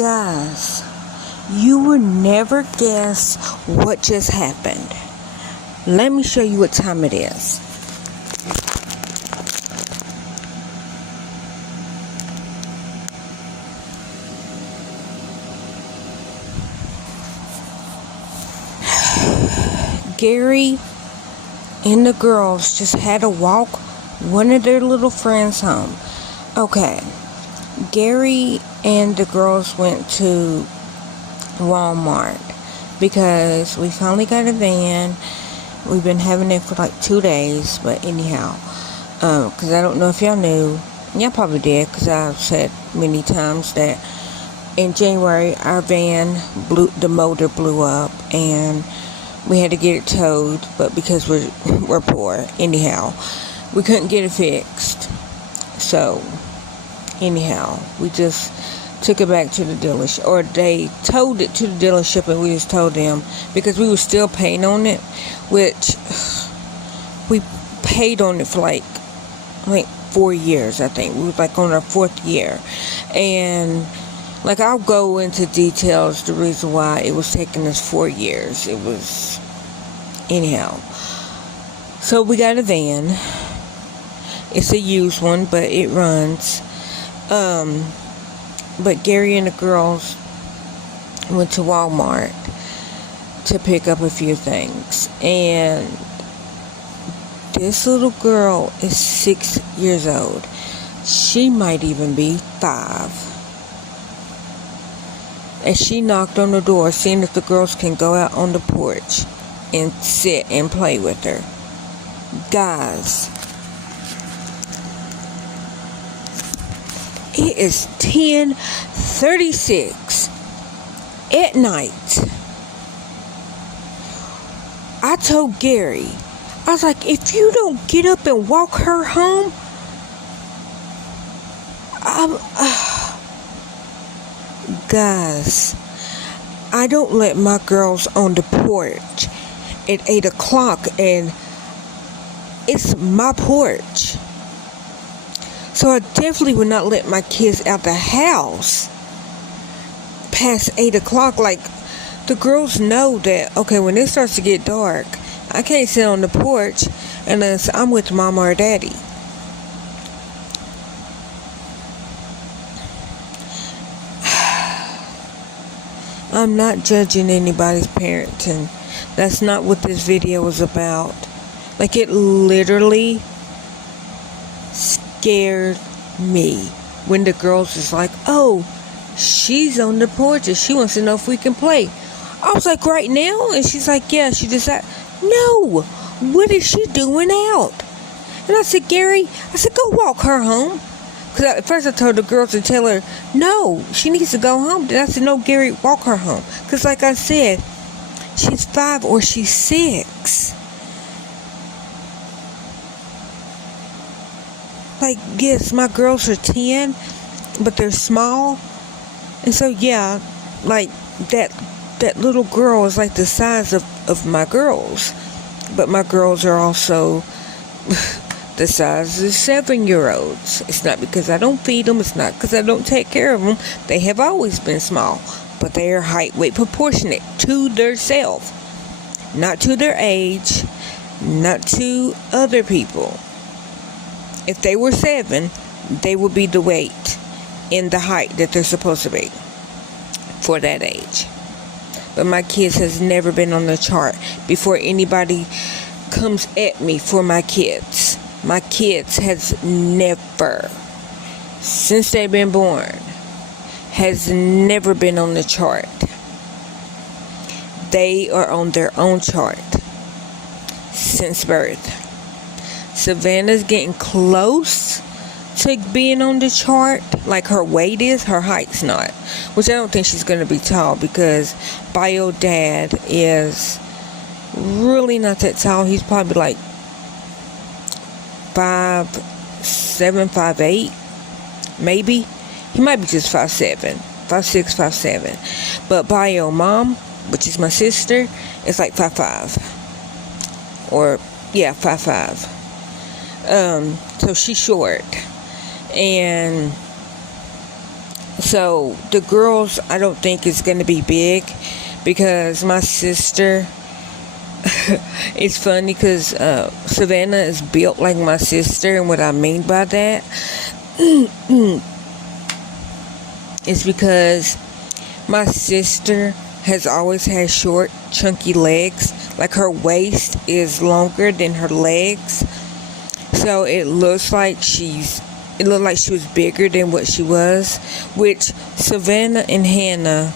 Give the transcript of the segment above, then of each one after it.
Guys, you will never guess what just happened. Let me show you what time it is. Gary and the girls just had to walk one of their little friends home. Okay, Gary and the girls went to Walmart because we finally got a van. We've been having it for like 2 days, but anyhow, because I don't know if y'all knew. Y'all probably did, because I've said many times that in January our van the motor blew up and we had to get it towed, but because we're poor, anyhow, we couldn't get it fixed. So anyhow, we just took it back to the dealership, or they towed it to the dealership, and we just told them because we were still paying on it, which we paid on it for like 4 years, I think. We was like on our 4th year, and like I'll go into details the reason why it was taking us 4 years. It was anyhow. So we got a van. It's a used one, but it runs. But Gary and the girls went to Walmart to pick up a few things. And this little girl is 6 years old. She might even be 5. And she knocked on the door, seeing if the girls can go out on the porch and sit and play with her. Guys, it is 10:36 at night. I told Gary, I was like, if you don't get up and walk her home, guys, I don't let my girls on the porch at 8 o'clock, and it's my porch. So I definitely would not let my kids out the house past 8 o'clock. Like, the girls know that, okay, when it starts to get dark, I can't sit on the porch unless I'm with mama or daddy. I'm not judging anybody's parenting. That's not what this video was about. Like, it literally scared me when the girls was like, oh, she's on the porch and she wants to know if we can play. I was like, right now? And she's like, yeah, she just said, no, what is she doing out? And I said, Gary, I said, go walk her home. Because at first I told the girls to tell her, no, she needs to go home. Then I said, no, Gary, walk her home. Because like I said, she's 5 or she's 6. Like, yes, my girls are 10, but they're small. And so, yeah, like, that little girl is like the size of my girls. But my girls are also the size of 7-year-olds. It's not because I don't feed them. It's not because I don't take care of them. They have always been small. But they are height, weight proportionate to their self. Not to their age. Not to other people. If they were 7, they would be the weight in the height that they're supposed to be for that age. But my kids has never been on the chart. Before anybody comes at me for my kids, my kids has never, since they've been born, has never been on the chart. They are on their own chart since birth. Savannah's getting close to being on the chart, like her weight is, her height's not, which I don't think she's going to be tall, because bio dad is really not that tall. He's probably like 5'7", 5'8", maybe. He might be just 5'7", 5'6", 5'7", but bio mom, which is my sister, is like 5'5", or yeah, 5'5". So she's short, and So the girls, I don't think is going to be big because my sister, it's funny because Savannah is built like my sister, and what I mean by that is because my sister has always had short, chunky legs. Like her waist is longer than her legs, so it looks like she was bigger than what she was. Which Savannah and Hannah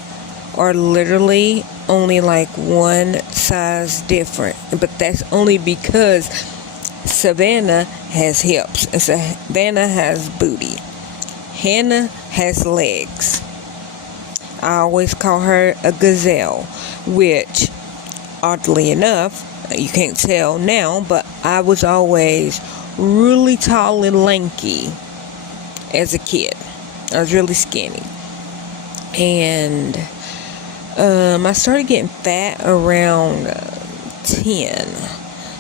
are literally only like one size different, but that's only because Savannah has hips and Savannah has booty. Hannah has legs. I always call her a gazelle, which, oddly enough, you can't tell now, but I was always really tall and lanky as a kid. I was really skinny. And I started getting fat around 10.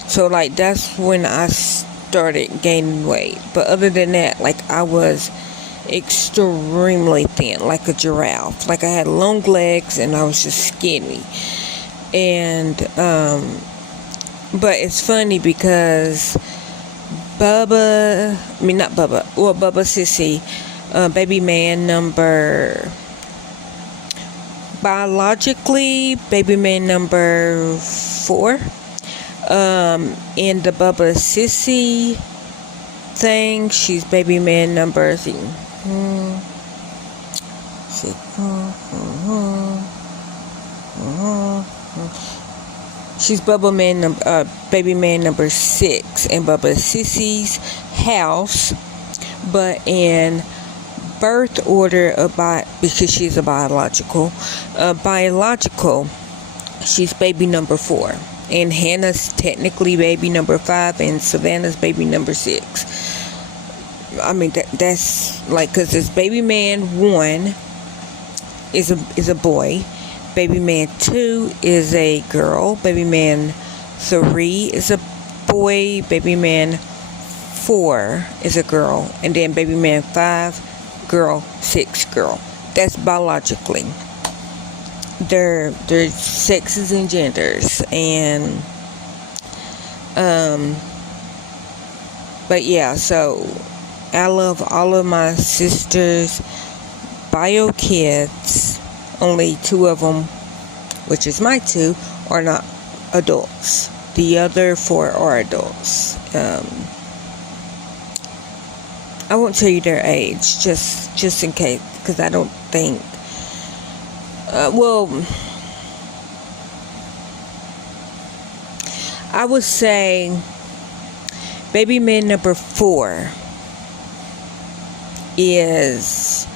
So, like, that's when I started gaining weight. But other than that, like, I was extremely thin, like a giraffe. Like, I had long legs and I was just skinny. And but it's funny because Bubba Sissy, baby man number, biologically baby man number 4, in the Bubba Sissy thing, she's baby man number she's baby man number 6 in Bubba Sissy's house, but in birth order because she's a biological, she's baby number 4, and Hannah's technically baby number 5, and Savannah's baby number 6. I mean that's like, because it's baby man 1 is a boy, baby man 2 is a girl, baby man 3 is a boy, baby man 4 is a girl, and then baby man 5 girl, 6 girl. That's biologically their sexes and genders. And but yeah, so I love all of my sister's bio kids. Only 2 of them, which is my 2, are not adults. The other 4 are adults. I won't tell you their age, just in case, because I don't think. I would say baby man number 4 is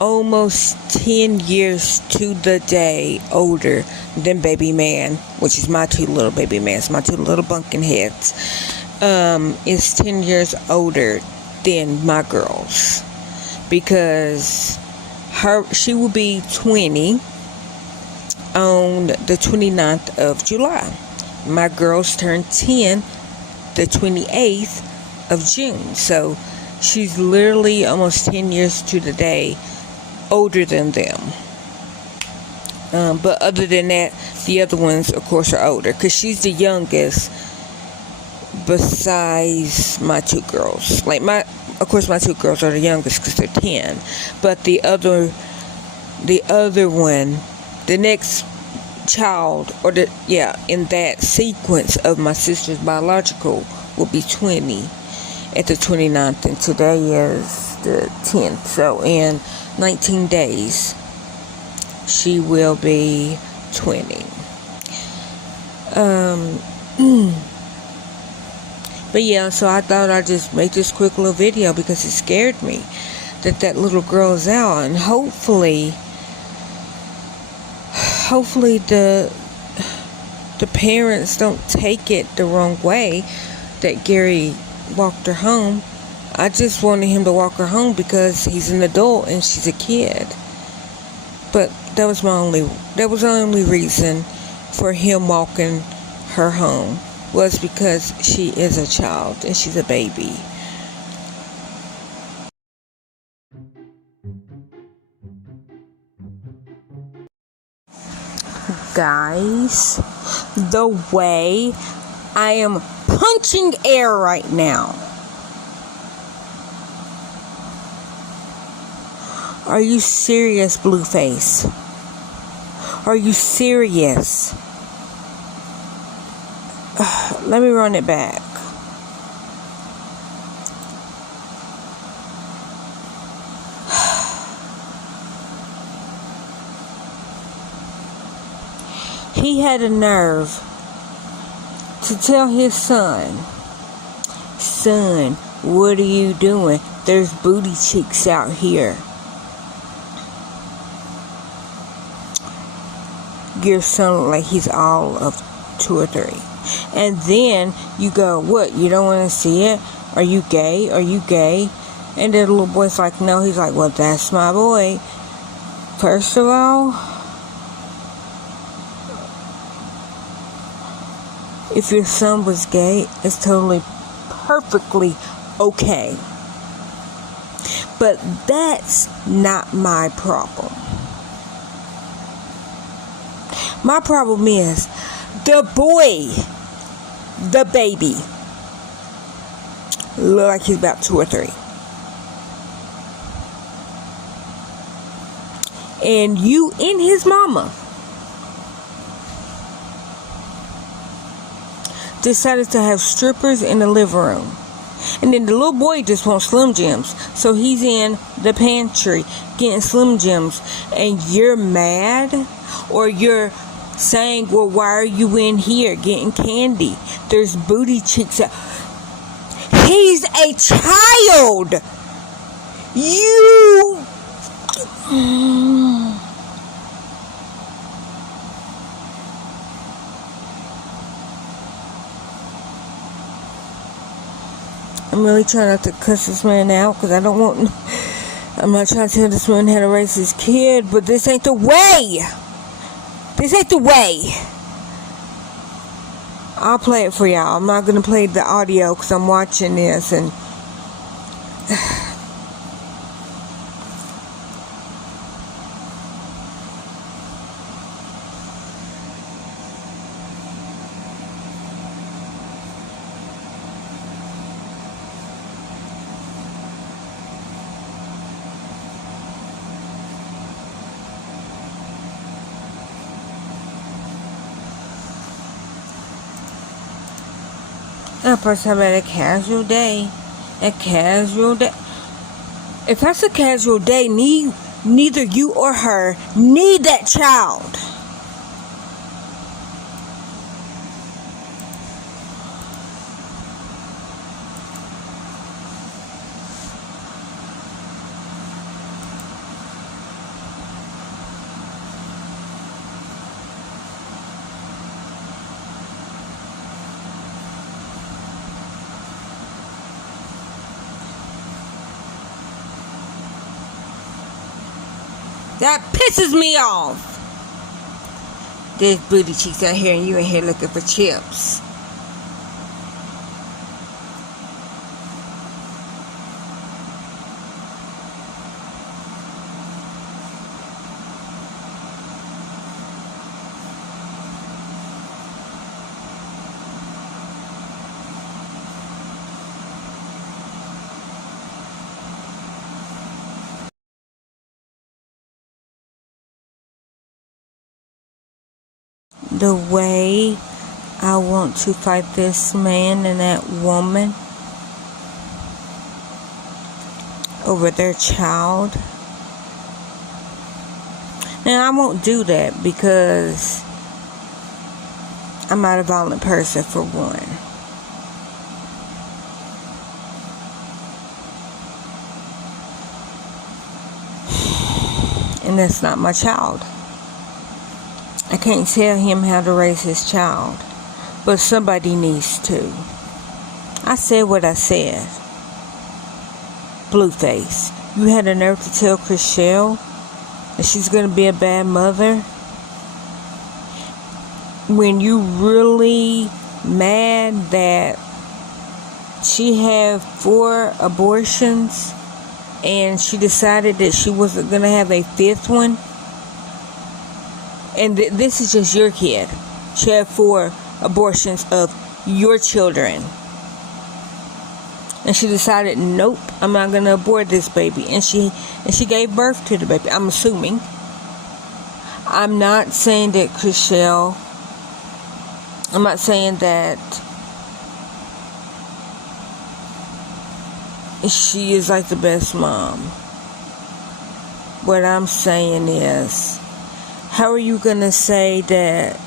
almost 10 years to the day older than baby man, which is my 2 little baby mans, my 2 little bunkin' heads. Is 10 years older than my girls, because she will be 20 on the 29th of July. My girls turn 10 the 28th of June. So she's literally almost 10 years to the day older than them. But other than that, the other ones, of course, are older, because she's the youngest besides my 2 girls. Like, of course, my 2 girls are the youngest because they're 10. But the other one, the next child, in that sequence of my sister's biological, will be 20 at the 29th, and today is the 10th. So in 19 days, she will be 20. But yeah, so I thought I'd just make this quick little video because it scared me that little girl is out, and hopefully the parents don't take it the wrong way that Gary walked her home. I just wanted him to walk her home because he's an adult and she's a kid. But that was the only reason for him walking her home, was because she is a child and she's a baby. guys, the way I am punching air right now. Are you serious, Blueface? Are you serious? Let me run it back. He had a nerve to tell his son, what are you doing? There's booty cheeks out here. Your son look like he's all of 2 or 3. And then you go, what, you don't want to see it? Are you gay? Are you gay? And then the little boy's like, no. He's like, well, that's my boy. First of all, if your son was gay, it's totally, perfectly okay. But that's not my problem. My problem is the boy, the baby, look like he's about 2 or 3. And you and his mama decided to have strippers in the living room. And then the little boy just wants Slim Jims. So he's in the pantry getting Slim Jims. And you're mad? Or you're saying, well, why are you in here getting candy? There's booty cheeks out. He's a child. You... I'm really trying not to cuss this man out because I don't want... I'm not trying to tell this man how to raise his kid, but this ain't the way. This ain't the way. I'll play it for y'all. I'm not going to play the audio because I'm watching this and... A person having a casual day. A casual day. If that's a casual day, neither you or her need that child. That pisses me off. There's booty cheeks out here and you in here looking for chips. The way I want to fight this man and that woman over their child. Now, I won't do that because I'm not a violent person, for one. And that's not my child. I can't tell him how to raise his child, but somebody needs to. I said what I said. Blueface, you had the nerve to tell Chrishell that she's going to be a bad mother when you really mad that she had 4 abortions and she decided that she wasn't going to have a 5th one. And this is just your kid. She had 4 abortions of your children. And she decided, nope, I'm not going to abort this baby. And she gave birth to the baby, I'm assuming. I'm not saying that Chrishell, I'm not saying that she is like the best mom. What I'm saying is, how are you going to say that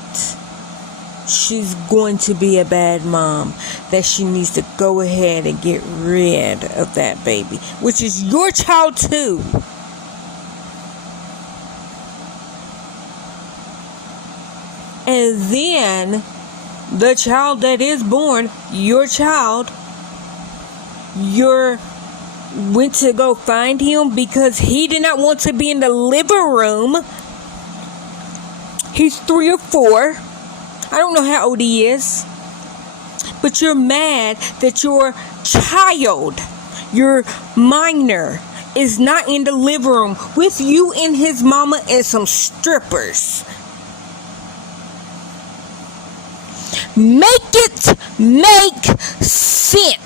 she's going to be a bad mom, that she needs to go ahead and get rid of that baby, which is your child too? And then the child that is born, your child, you went to go find him because he did not want to be in the living room. He's 3 or 4. I don't know how old he is. But you're mad that your child, your minor, is not in the living room with you and his mama and some strippers. Make it make sense.